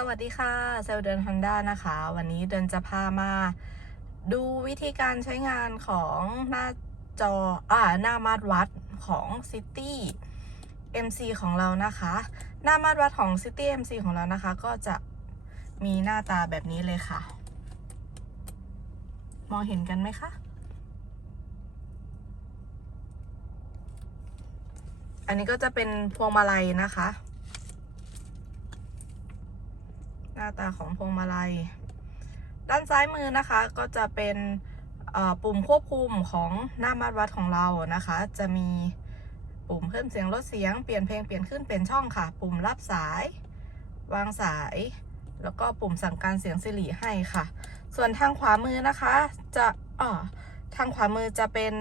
สวัสดีค่ะ เซลเดิน Honda นะคะ วันนี้เดินจะพามา ดูวิธีการใช้งานของหน้าจออ่าหน้ามาตรวัดของ City MC ของเรานะคะ หน้ามาตรวัดของ City MC ของเรานะคะ ก็จะมีหน้าตาแบบนี้เลยค่ะ มองเห็นกันไหมคะ อันนี้ก็จะเป็นพวงมาลัยนะคะ ห น้าตาของพวงมาลัย ด้านซ้ายมือนะคะก็จะเป็นปุ่มควบคุมของหน้ามาตรวัดของเรานะคะ จะมีปุ่มเพิ่มเสียงลดเสียงเปลี่ยนเพลงเปลี่ยนขึ้นเปลี่ยนช่องค่ะ ปุ่มรับสาย วางสาย แล้วก็ปุ่มสั่งการเสียงสิริให้ค่ะ ส่วนทางขวามือนะคะจะออทางขวามือจะเป็น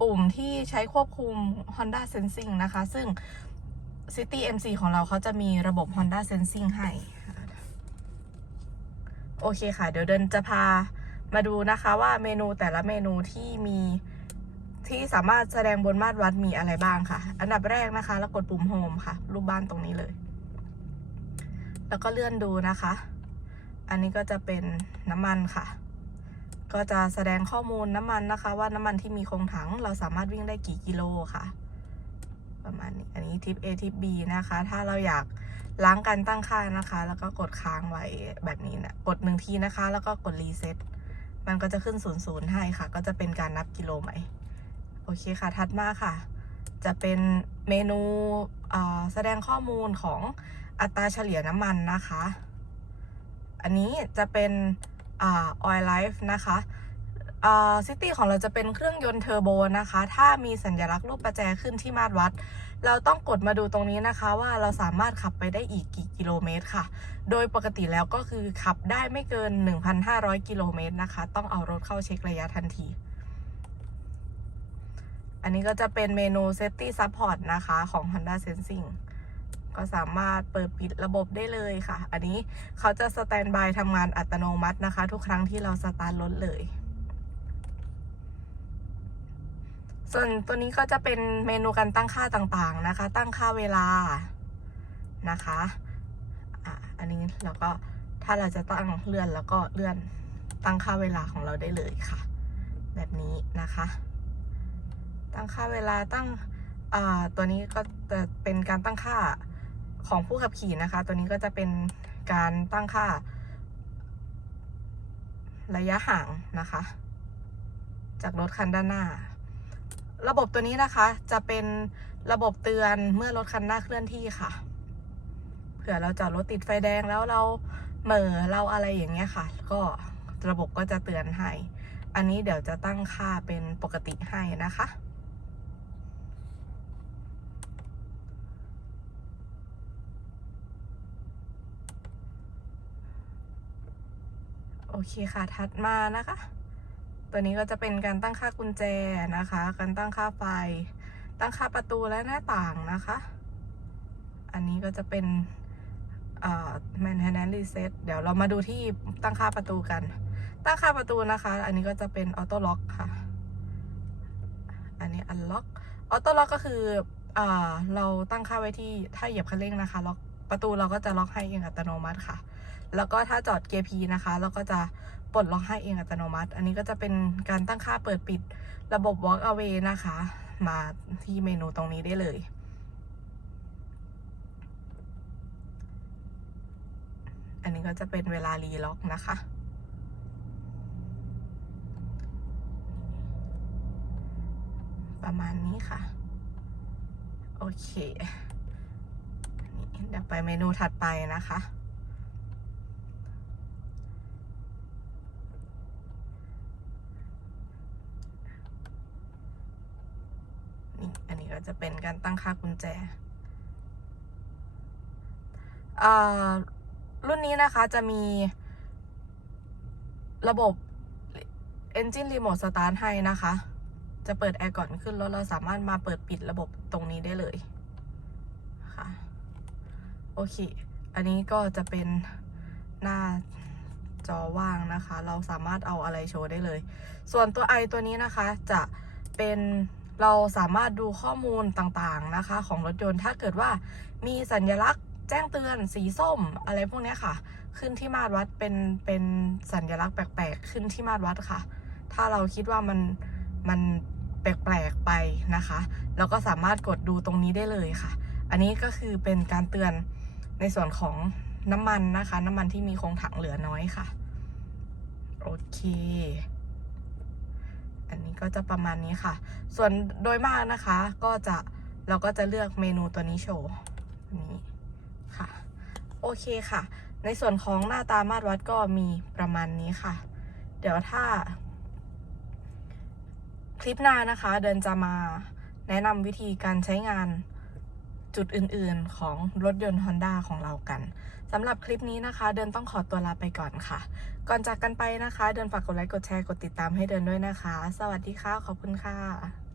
ปุ่มที่ใช้ควบคุม Honda Sensing นะคะ ซึ่ง City MC ของเราเขาจะมีระบบ Honda Sensing ให้ โอเคค่ะ เดี๋ยวเดินจะพามาดูนะคะว่าเมนูแต่ละเมนูที่มีที่สามารถแสดงบนมาตรวัดมีอะไรบ้างค่ะ อันดับแรกนะคะ แล้วกดปุ่มโฮมค่ะ รูปบ้านตรงนี้เลย แล้วก็เลื่อนดูนะคะ อันนี้ก็จะเป็นน้ำมันค่ะ ก็จะแสดงข้อมูลน้ำมันนะคะ ว่าน้ำมันที่มีคงถังเราสามารถวิ่งได้กี่กิโลค่ะ ประมาณนี้ อันนี้ทิป A ทิป B นะคะ ถ้าเราอยาก ล้างการตั้งค่านะคะ แล้วก็กดค้างไว้แบบนี้นะกดหนึ่งทีนะคะ แล้วก็กดรีเซ็ตมันก็จะขึ้นศูนย์ศูนย์ให้ค่ะ ก็จะเป็นการนับกิโลใหม่ โอเคค่ะ ถัดมาค่ะ จะเป็นเมนูแสดงข้อมูลของอัตราเฉลี่ยน้ำมันนะคะ อันนี้จะเป็นอ่า oil life นะคะอ่าซิตี้ของเราจะเป็นเครื่องยนต์เทอร์โบนะคะ ถ้ามีสัญลักษณ์รูปประแจขึ้นที่มาตรวัด เราต้องกดมาดูตรงนี้นะคะว่าเราสามารถขับไปได้อีกกี่กิโลเมตรค่ะ โดยปกติแล้วก็คือขับได้ไม่เกิน 1,500 กิโลเมตรนะคะ ต้องเอารถเข้าเช็คระยะทันที อันนี้ก็จะเป็นเมนู Safety Support นะคะของ Honda Sensing ก็สามารถเปิดปิดระบบได้เลยค่ะ อันนี้เขาจะสแตนบายทำงานอัตโนมัตินะคะ ทุกครั้งที่เราสตาร์ทรถเลย ส่วนตัวนี้ก็จะเป็นเมนูการตั้งค่าต่างๆนะคะ ตั้งค่าเวลานะคะอะอันนี้เราก็ถ้าเราจะตั้งเลื่อนแล้วก็เลื่อนตั้งค่าเวลาของเราได้เลยค่ะ แบบนี้นะคะ ตั้งค่าเวลาตั้งอ่าตัวนี้ก็จะเป็นการตั้งค่าของผู้ขับขี่นะคะ ตัวนี้ก็จะเป็นการตั้งค่า ระยะห่างนะคะ จากรถคันด้านหน้า ระบบตัวนี้นะคะ จะเป็นระบบเตือนเมื่อรถคันหน้าเคลื่อนที่ค่ะ เผื่อเราจอดรถติดไฟแดงแล้วเราเหม่อเราอะไรอย่างเงี้ยค่ะ ก็ระบบก็จะเตือนให้ อันนี้เดี๋ยวจะตั้งค่าเป็นปกติให้นะคะ โอเคค่ะ ถัดมานะคะ ตัวนี้ก็จะเป็นการตั้งค่ากุญแจนะคะ การตั้งค่าไฟ ตั้งค่าประตูและหน้าต่างนะคะ อันนี้ก็จะเป็น maintenance reset เดี๋ยวเรามาดูที่ตั้งค่าประตูกัน ตั้งค่าประตูนะคะ อันนี้ก็จะเป็นออโต้ล็อกค่ะ อันนี้อันล็อกออโต้ล็อกก็คือเอเราตั้งค่าไว้ที่ถ้าเหยียบคันเร่งนะคะล็อกประตูเราก็จะล็อกให้เองอัตโนมัติค่ะ แล้วก็ถ้าจอดเกียร์ P นะคะ เราก็จะปลดล็อกให้เองอัตโนมัติ อันนี้ก็จะเป็นการตั้งค่าเปิดปิดระบบ walk away นะคะ มาที่เมนูตรงนี้ได้เลย อันนี้ก็จะเป็นเวลารีล็อกนะคะ ประมาณนี้ค่ะ โอเคเดี๋ยวไปเมนูถัดไปนะคะ นี่อันนี้ ก็จะเป็นการตั้งค่ากุญแจรุ่นนี้นะคะจะมีระบบ Engine Remote Start ให้นะคะ จะเปิดแอร์ก่อนขึ้นรถเราสามารถมาเปิดปิดระบบตรงนี้ได้เลยค่ะ โอเค อันนี้ก็จะเป็นหน้าจอว่างนะคะ เราสามารถเอาอะไรโชว์ได้เลย ส่วนตัวไอตัวนี้นะคะจะเป็น เราสามารถดูข้อมูลต่างๆนะคะ ของรถยนต์ถ้าเกิดว่ามีสัญลักษณ์แจ้งเตือนสีส้มอะไรพวกนี้ค่ะ ขึ้นที่มาตรวัดเป็นเป็นสัญลักษณ์แปลกๆ ขึ้นที่มาตรวัดค่ะ ถ้าเราคิดว่ามันมันแปลกๆไปนะคะเราก็สามารถกดดูตรงนี้ได้เลยค่ะ อันนี้ก็คือเป็นการเตือนในส่วนของน้ำมันนะคะ น้ำมันที่มีคงถังเหลือน้อยค่ะ โอเค อันนี้ก็จะประมาณนี้ค่ะ ส่วนโดยมากนะคะ ก็จะเราก็จะเลือกเมนูตัวนี้โชว์นี้ค่ะ โอเคค่ะ ในส่วนของหน้าตามาตรวัดก็มีประมาณนี้ค่ะ เดี๋ยวถ้า คลิปหน้านะคะ เดินจะมาแนะนำวิธีการใช้งาน จุดอื่นๆของรถยนต์ Honda ของเรากันสำหรับคลิปนี้นะคะ เดินต้องขอตัวลาไปก่อนค่ะ ก่อนจากกันไปนะคะ เดินฝากกดไลค์กดแชร์กดติดตามให้เดินด้วยนะคะ สวัสดีค่ะ ขอบคุณค่ะ